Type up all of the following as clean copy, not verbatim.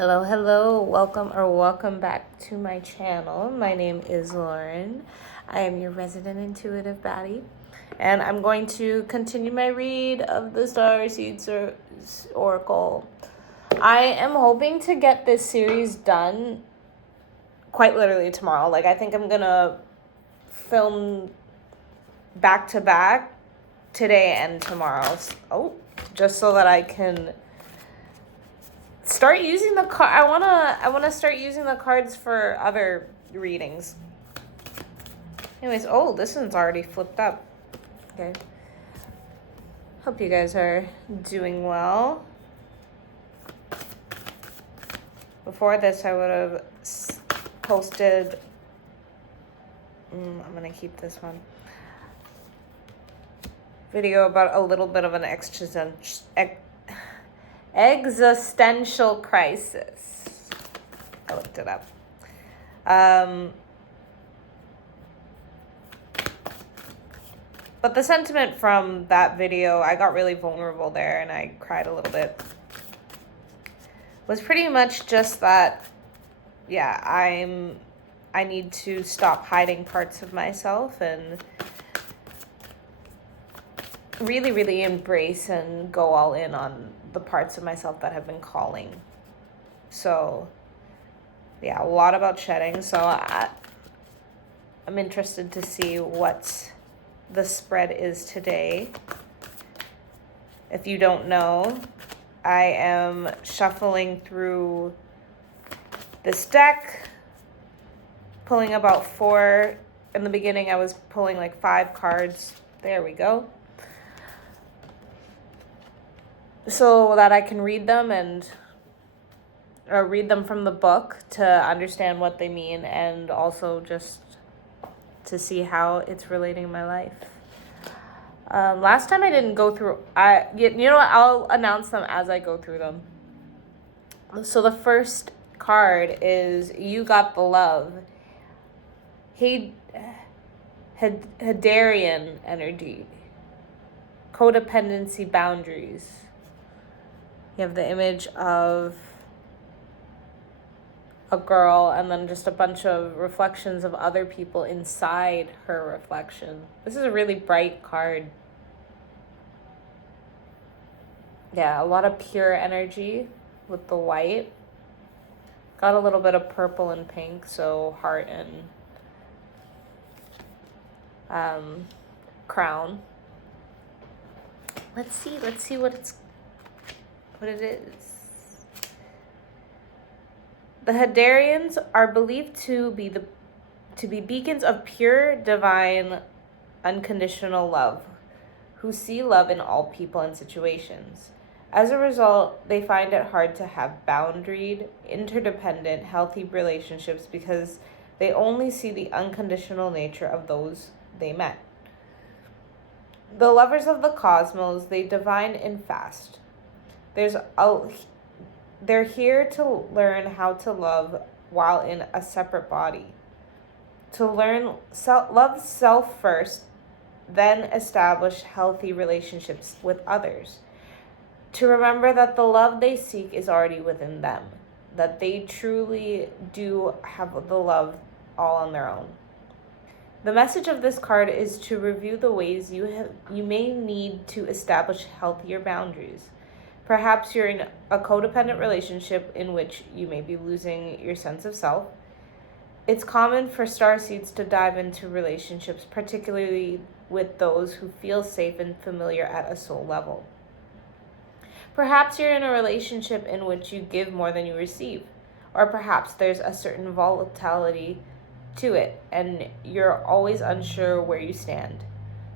Hello, welcome back to my channel. My name is Lauren. I am your resident intuitive baddie, and I'm going to continue my read of the Starseed Oracle. I am hoping to get this series done quite literally tomorrow. I think I'm gonna film back to back today and tomorrow. Just so that I can start using the card. I wanna start using the cards for other readings. Anyways, this one's already flipped up. Okay. Hope you guys are doing well. Before this, I would have posted. I'm gonna keep this one. Video about a little bit of an existential crisis. I looked it up. But the sentiment from that video, I got really vulnerable there and I cried a little bit, was pretty much just that, I need to stop hiding parts of myself and really, really embrace and go all in on the parts of myself that have been calling. So, a lot about shedding. So I'm interested to see what the spread is today. If you don't know, I am shuffling through this deck, pulling about 4. In the beginning, I was pulling 5 cards. There we go. So that I can read them or read them from the book to understand what they mean, and also just to see how it's relating in my life. Last time I didn't go through. You know what? I'll announce them as I go through them. So the first card is "You Got the Love." Hadarian energy. Codependency boundaries. You have the image of a girl and then just a bunch of reflections of other people inside her reflection. This is a really bright card. A lot of pure energy with the white. Got a little bit of purple and pink, so heart and crown. Let's see what it is. The Hadarians are believed to be beacons of pure, divine, unconditional love, who see love in all people and situations. As a result, they find it hard to have boundaried, interdependent, healthy relationships because they only see the unconditional nature of those they met. The lovers of the cosmos, they divine and fast. They're here to learn how to love while in a separate body. To learn love self first, then establish healthy relationships with others. To remember that the love they seek is already within them. That they truly do have the love all on their own. The message of this card is to review the ways you may need to establish healthier boundaries. Perhaps you're in a codependent relationship in which you may be losing your sense of self. It's common for starseeds to dive into relationships, particularly with those who feel safe and familiar at a soul level. Perhaps you're in a relationship in which you give more than you receive, or perhaps there's a certain volatility to it, and you're always unsure where you stand.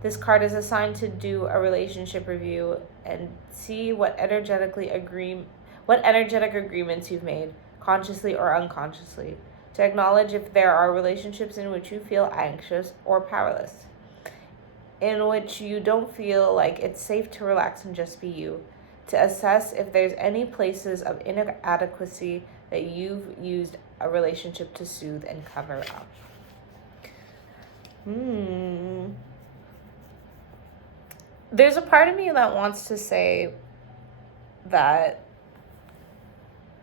This card is assigned to do a relationship review and see what energetic agreements you've made, consciously or unconsciously, to acknowledge if there are relationships in which you feel anxious or powerless, in which you don't feel like it's safe to relax and just be you, to assess if there's any places of inadequacy that you've used a relationship to soothe and cover up. There's a part of me that wants to say that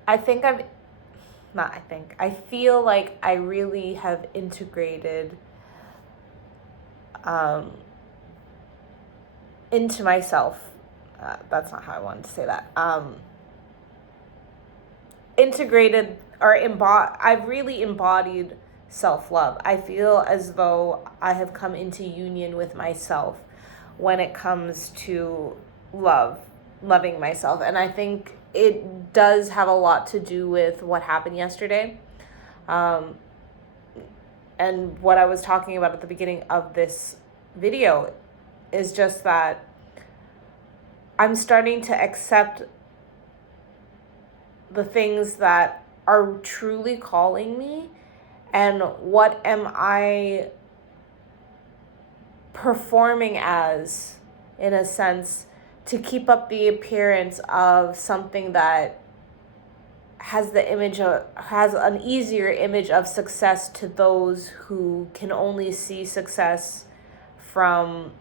I think I've, not I think, I feel like I really have integrated into myself. That's not how I wanted to say that. Integrated or I've really embodied self-love. I feel as though I have come into union with myself when it comes to loving myself. And I think it does have a lot to do with what happened yesterday. And what I was talking about at the beginning of this video is just that I'm starting to accept the things that are truly calling me, and what am I performing as, in a sense, to keep up the appearance of something that has an easier image of success to those who can only see success from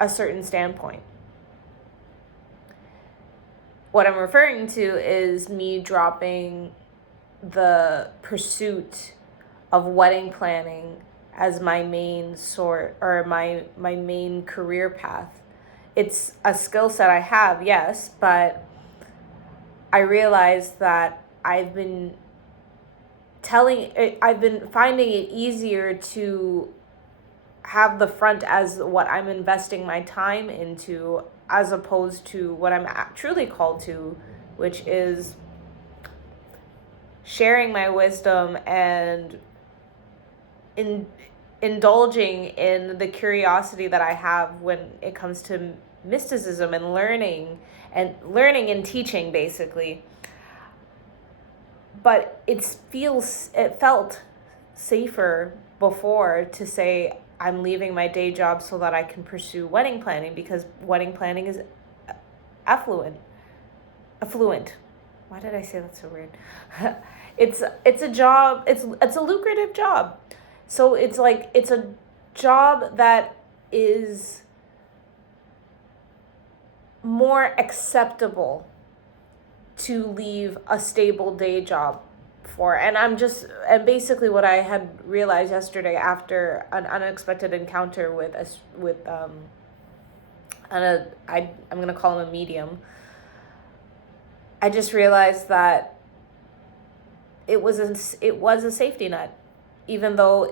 a certain standpoint. What I'm referring to is me dropping the pursuit of wedding planning as my main my main career path. It's a skill set I have, yes, but I realized that I've been finding it easier to have the front as what I'm investing my time into, as opposed to what I'm truly called to, which is sharing my wisdom and indulging in the curiosity that I have when it comes to mysticism and learning and teaching, basically. But it felt safer before to say I'm leaving my day job so that I can pursue wedding planning, because wedding planning is affluent. Why did I say that so weird? It's a job. It's a lucrative job. So it's a job that is more acceptable to leave a stable day job for. And basically what I had realized yesterday, after an unexpected encounter I'm going to call him a medium, I just realized that it was a safety net, even though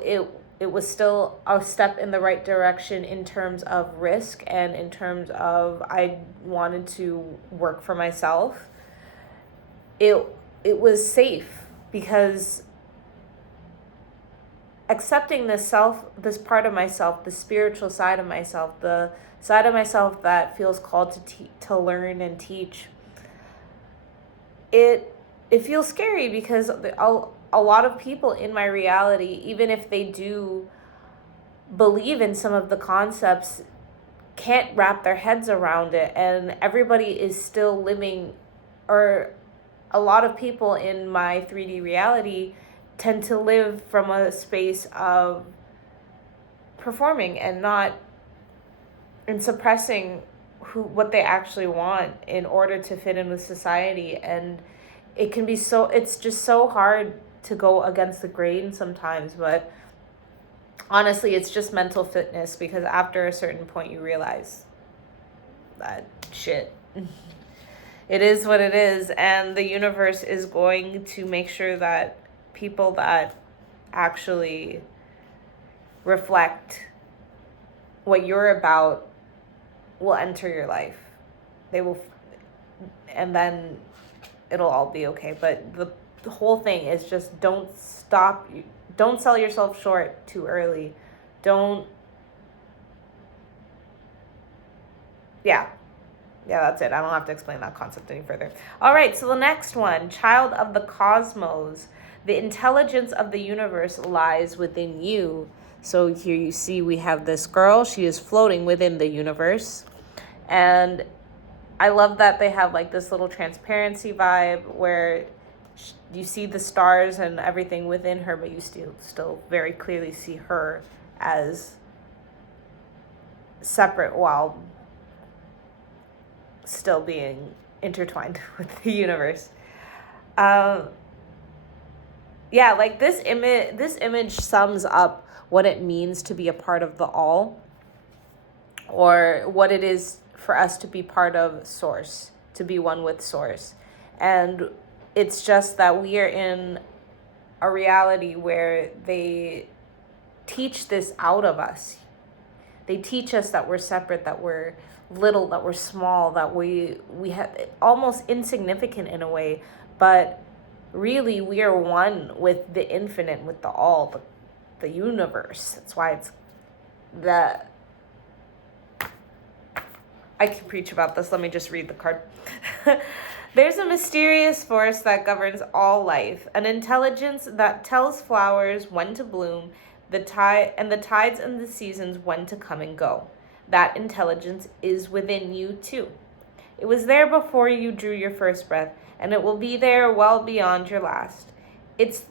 it was still a step in the right direction in terms of risk and in terms of I wanted to work for myself. It was safe because accepting this part of myself, the spiritual side of myself, the side of myself that feels called to learn and teach, it feels scary because a lot of people in my reality, even if they do believe in some of the concepts, can't wrap their heads around it. And everybody is still living, or a lot of people in my 3D reality tend to live from a space of performing and suppressing what they actually want in order to fit in with society. And it's just so hard to go against the grain sometimes, but honestly, it's just mental fitness, because after a certain point you realize that shit, it is what it is, and the universe is going to make sure that people that actually reflect what you're about will enter your life. They will, and then it'll all be okay. But the whole thing is just don't sell yourself short too early. Yeah, that's it. I don't have to explain that concept any further. All right, so the next one, child of the cosmos. The intelligence of the universe lies within you. So here you see we have this girl. She is floating within the universe. And I love that they have like this little transparency vibe where you see the stars and everything within her, but you still very clearly see her as separate while still being intertwined with the universe. Yeah, like this image sums up what it means to be a part of the all, or what it is for us to be part of Source, to be one with Source. And it's just that we are in a reality where they teach this out of us. They teach us that we're separate, that we're little, that we're small, that we have almost insignificant in a way, but really we are one with the infinite, with the all, the universe. That's why it's the I can preach about this. Let me just read the card. There's a mysterious force that governs all life, an intelligence that tells flowers when to bloom, the tides and the seasons when to come and go. That intelligence is within you too. It was there before you drew your first breath, and it will be there well beyond your last. It's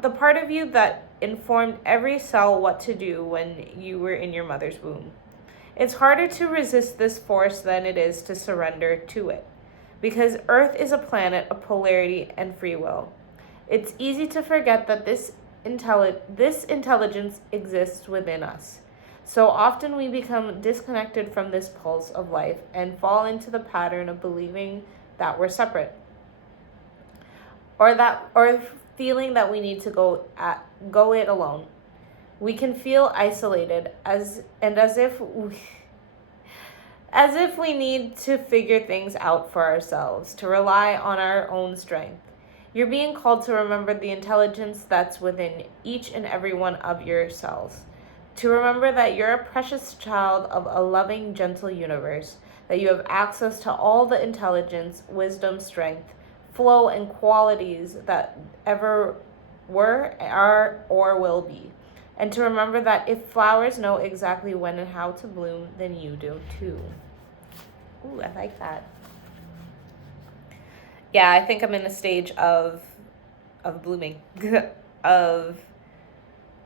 the part of you that informed every cell what to do when you were in your mother's womb. It's harder to resist this force than it is to surrender to it, because Earth is a planet of polarity and free will. It's easy to forget that this intelligence exists within us. So often we become disconnected from this pulse of life and fall into the pattern of believing that we're separate, or feeling that we need to go it alone. We can feel isolated as if we need to figure things out for ourselves, to rely on our own strength. You're being called to remember the intelligence that's within each and every one of your cells. To remember that you're a precious child of a loving, gentle universe, that you have access to all the intelligence, wisdom, strength, flow, and qualities that ever were, are, or will be. And to remember that if flowers know exactly when and how to bloom, then you do too. Ooh, I like that. Yeah, I think I'm in a stage of blooming, of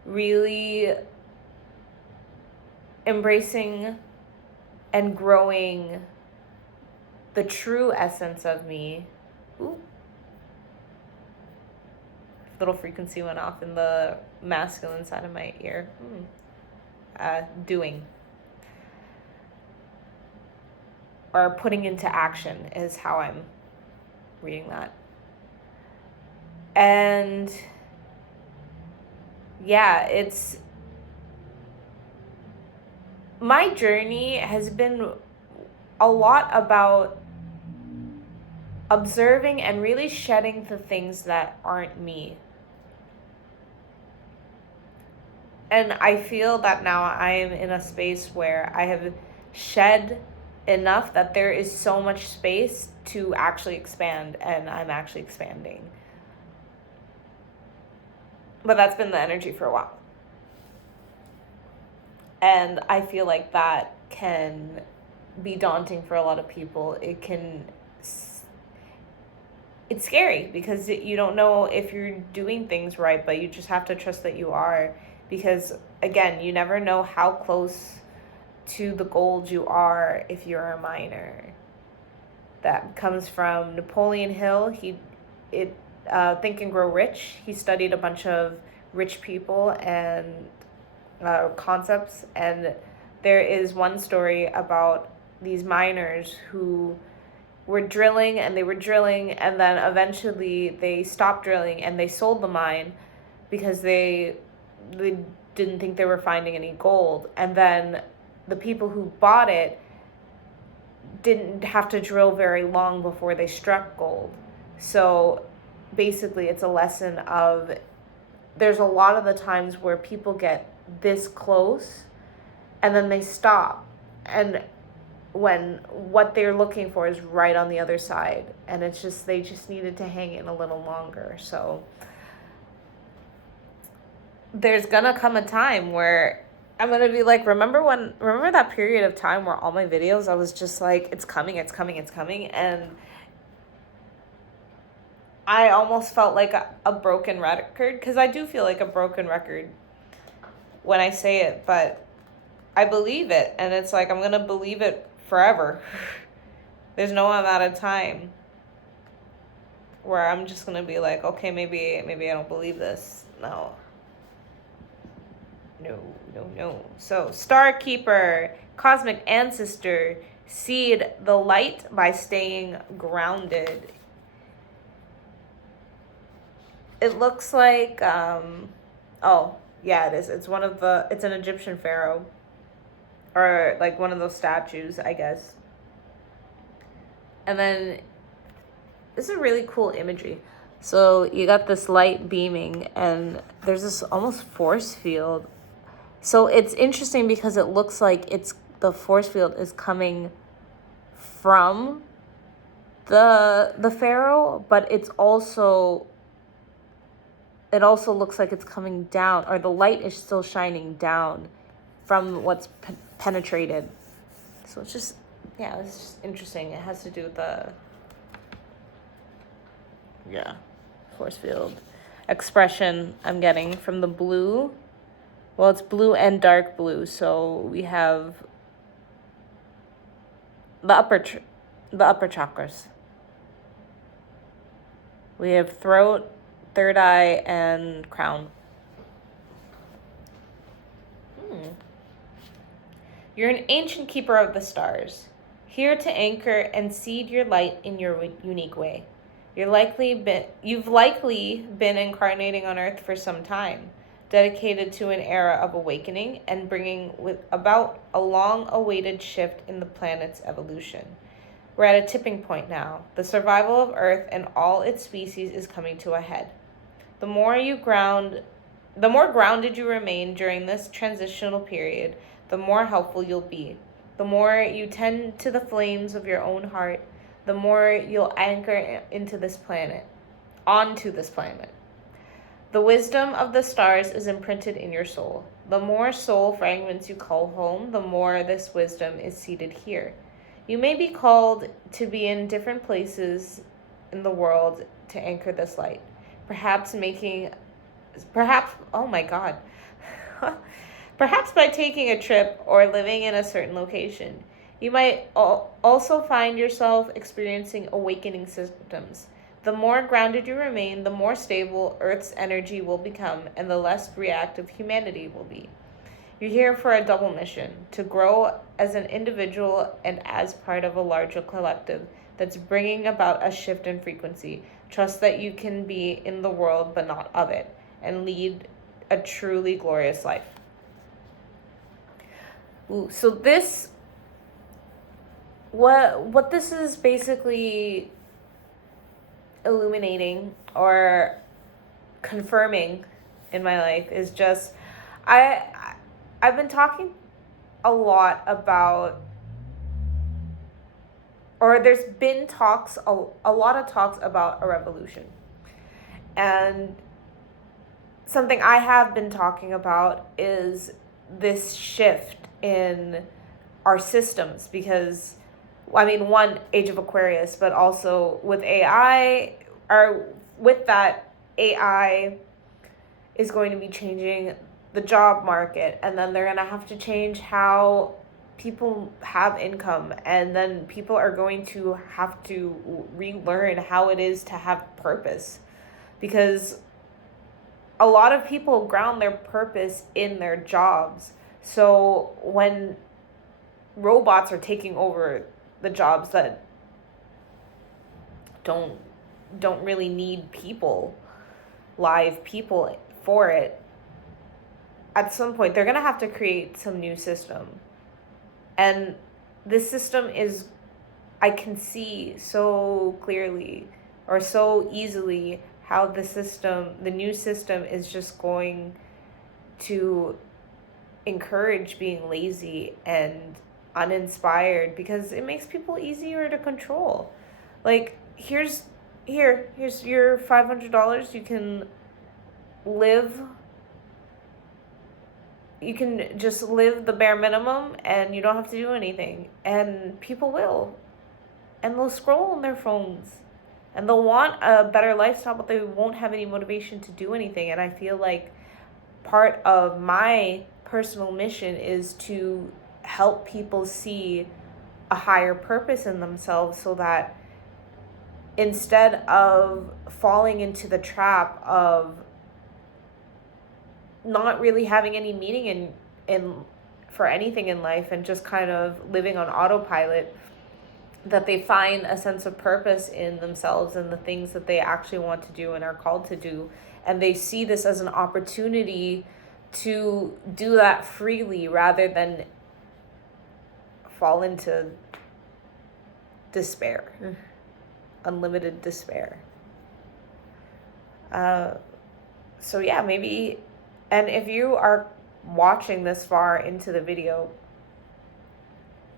really embracing and growing the true essence of me. Ooh. Little frequency went off in the masculine side of my ear. Doing. Or putting into action is how I'm reading that. And yeah, it's my journey has been a lot about observing and really shedding the things that aren't me. And I feel that now I am in a space where I have shed enough that there is so much space to actually expand, and I'm actually expanding. But that's been the energy for a while. And I feel like that can be daunting for a lot of people. It's scary because you don't know if you're doing things right, but you just have to trust that you are. Because, again, you never know how close to the gold you are if you're a miner. That comes from Napoleon Hill. Think and Grow Rich. He studied a bunch of rich people and concepts, and there is one story about these miners who were drilling, and then eventually they stopped drilling and they sold the mine because they didn't think they were finding any gold. And then the people who bought it didn't have to drill very long before they struck gold. So basically it's a lesson of, there's a lot of the times where people get this close and then they stop, and when what they're looking for is right on the other side, and it's just, they just needed to hang in a little longer. So there's gonna come a time where I'm gonna be like, remember that period of time where all my videos, I was just like, it's coming, and I almost felt like a broken record, because I do feel like a broken record when I say it, but I believe it, and it's like, I'm gonna believe it forever. There's no amount of time where I'm just gonna be like, okay, maybe I don't believe this. No. So, Star Keeper, Cosmic Ancestor, seed the light by staying grounded. It looks like, oh, yeah, it is. It's an Egyptian pharaoh. Or like one of those statues, I guess. And then this is really cool imagery. So you got this light beaming, and there's this almost force field. So it's interesting because it looks like the force field is coming from the pharaoh, but it also looks like it's coming down, or the light is still shining down from what's penetrated. So it's just interesting. It has to do with the force field expression I'm getting from the blue. Well, it's blue and dark blue, so we have the upper chakras. We have throat, third eye, and crown. You're an ancient keeper of the stars, here to anchor and seed your light in your unique way. You've likely been incarnating on Earth for some time, dedicated to an era of awakening and bringing about a long-awaited shift in the planet's evolution. We're at a tipping point now. The survival of Earth and all its species is coming to a head. The more grounded you remain during this transitional period, the more helpful you'll be. The more you tend to the flames of your own heart, the more you'll anchor onto this planet. The wisdom of the stars is imprinted in your soul. The more soul fragments you call home, the more this wisdom is seated here. You may be called to be in different places in the world to anchor this light. Perhaps, oh my God. Perhaps by taking a trip or living in a certain location. You might also find yourself experiencing awakening symptoms. The more grounded you remain, the more stable Earth's energy will become, and the less reactive humanity will be. You're here for a double mission, to grow as an individual and as part of a larger collective that's bringing about a shift in frequency. Trust that you can be in the world but not of it, and lead a truly glorious life. Ooh, so this, what this is basically illuminating or confirming in my life is just, I've been talking a lot about, or there's been a lot of talks about a revolution. And something I have been talking about is this shift in our systems, because one, Age of Aquarius, but also with AI, AI is going to be changing the job market, and then they're going to have to change how people have income, and then people are going to have to relearn how it is to have purpose, because a lot of people ground their purpose in their jobs. So when robots are taking over the jobs that don't really need live people for it, at some point they're going to have to create some new system. And this system is, I can see so clearly or so easily how the new system is just going to encourage being lazy and uninspired, because it makes people easier to control. Like, here's your $500. You can just live the bare minimum, and you don't have to do anything. And people will. And they'll scroll on their phones. And they'll want a better lifestyle, but they won't have any motivation to do anything. And I feel like part of my personal mission is to help people see a higher purpose in themselves, so that instead of falling into the trap of not really having any meaning in for anything in life and just kind of living on autopilot, that they find a sense of purpose in themselves and the things that they actually want to do and are called to do. And they see this as an opportunity to do that freely rather than fall into despair, unlimited despair. So yeah, maybe, and if you are watching this far into the video,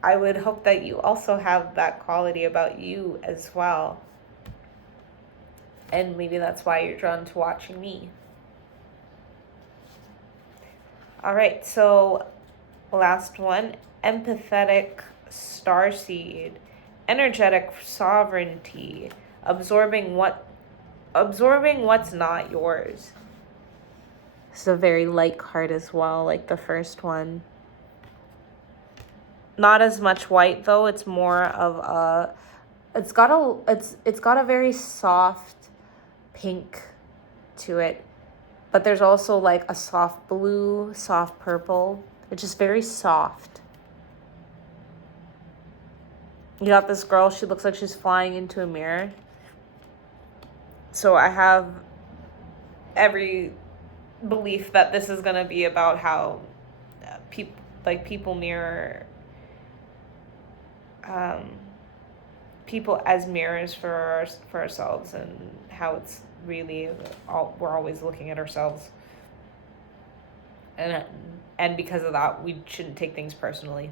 I would hope that you also have that quality about you as well. And maybe that's why you're drawn to watching me. All right, so last one, empathetic starseed, energetic sovereignty, absorbing what's not yours. This is a very light card as well, like the first one. Not as much white though. It's more of a. It's got a very soft pink to it, but there's also like a soft blue, soft purple. It's just very soft. You got this girl. She looks like she's flying into a mirror. So I have every belief that this is gonna be about how people mirror people as mirrors for ourselves, and how it's really we're always looking at ourselves, and because of that we shouldn't take things personally.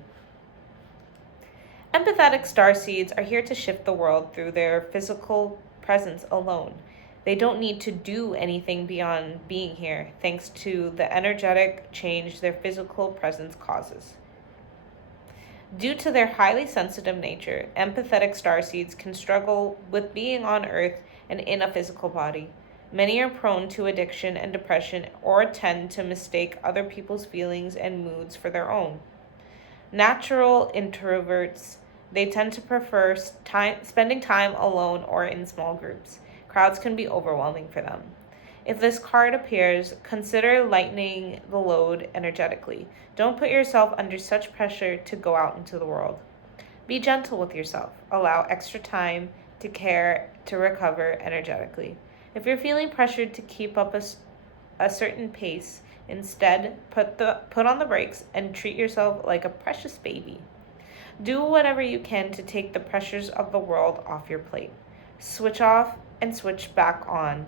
Empathetic starseeds are here to shift the world through their physical presence alone. They don't need to do anything beyond being here, thanks to the energetic change their physical presence causes. Due to their highly sensitive nature, empathetic starseeds can struggle with being on Earth and in a physical body. Many are prone to addiction and depression, or tend to mistake other people's feelings and moods for their own. Natural introverts, they tend to prefer spending time alone or in small groups. Crowds can be overwhelming for them. If this card appears, consider lightening the load energetically. Don't put yourself under such pressure to go out into the world. Be gentle with yourself. Allow extra time to care to recover energetically. If you're feeling pressured to keep up a certain pace, instead put on the brakes and treat yourself like a precious baby. Do whatever you can to take the pressures of the world off your plate. Switch off and switch back on.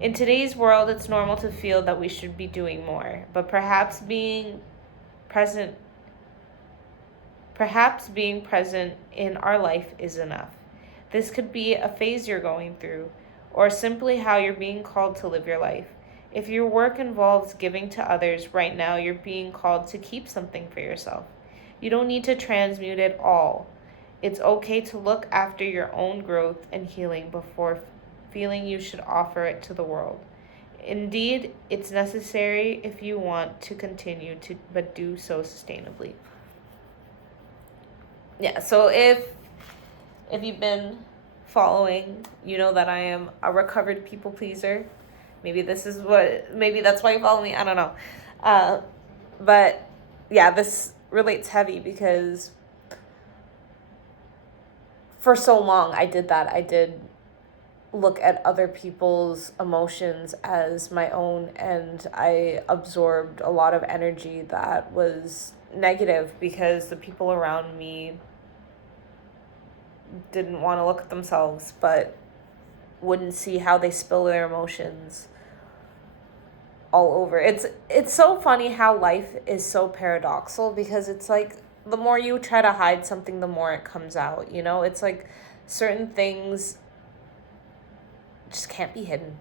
In today's world, it's normal to feel that we should be doing more, but perhaps being present in our life is enough. This could be a phase you're going through, or simply how you're being called to live your life. If your work involves giving to others, right now you're being called to keep something for yourself. You don't need to transmute it all. It's okay to look after your own growth and healing before feeling you should offer it to the world. Indeed, it's necessary if you want to continue to, but do so sustainably. Yeah, so if you've been following, you know that I am a recovered people pleaser. Maybe that's why you follow me. I don't know. But yeah, this relates heavy because for so long I did that. I did look at other people's emotions as my own, and I absorbed a lot of energy that was negative because the people around me didn't want to look at themselves but wouldn't see how they spill their emotions all over. It's so funny how life is so paradoxical, because it's like the more you try to hide something, the more it comes out, you know? It's like certain things just can't be hidden,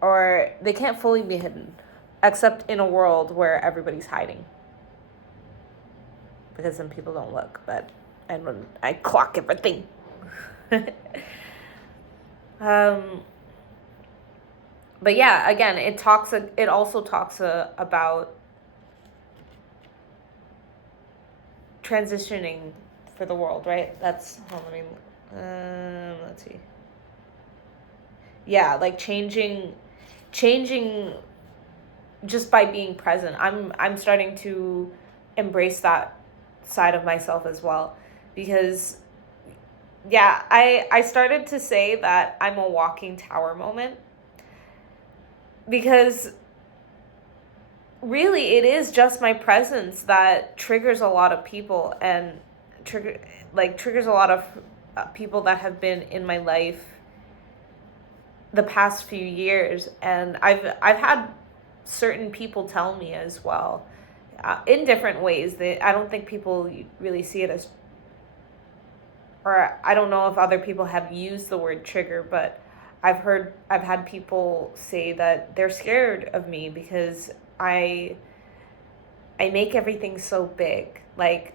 or they can't fully be hidden, except in a world where everybody's hiding, because then people don't look. But I clock everything. But yeah, again, it also talks about transitioning for the world, right? That's, let's see. Yeah, like changing just by being present. I'm starting to embrace that side of myself as well, because yeah, I started to say that I'm a walking tower moment, because really it is just my presence that triggers a lot of people, and triggers a lot of people that have been in my life the past few years. And I've had certain people tell me as well, in different ways. I don't think people really see it as, or I don't know if other people have used the word trigger, but I've had people say that they're scared of me because I make everything so big. Like,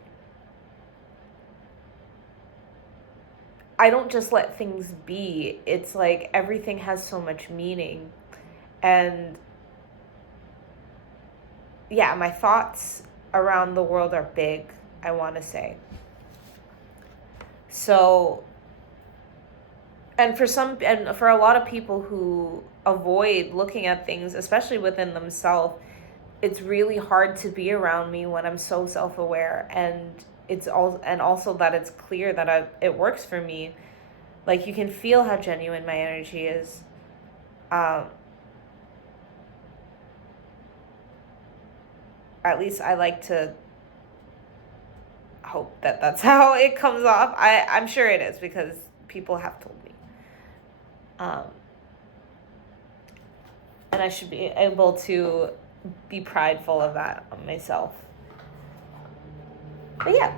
I don't just let things be. It's like everything has so much meaning. And yeah, my thoughts around the world are big, I want to say. So, and for a lot of people who avoid looking at things, especially within themselves, it's really hard to be around me when I'm so self-aware, and also that it's clear that it works for me. Like, you can feel how genuine my energy is. At least I like to hope that that's how it comes off. I'm sure it is, because people have told me. And I should be able to be prideful of that on myself. But yeah,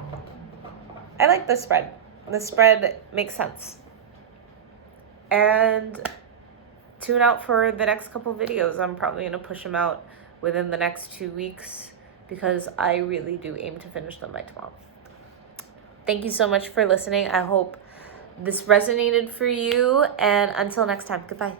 I like the spread. The spread makes sense. And tune out for the next couple videos. I'm probably going to push them out within the next 2 weeks, because I really do aim to finish them by tomorrow. Thank you so much for listening. I hope this resonated for you. And until next time, goodbye.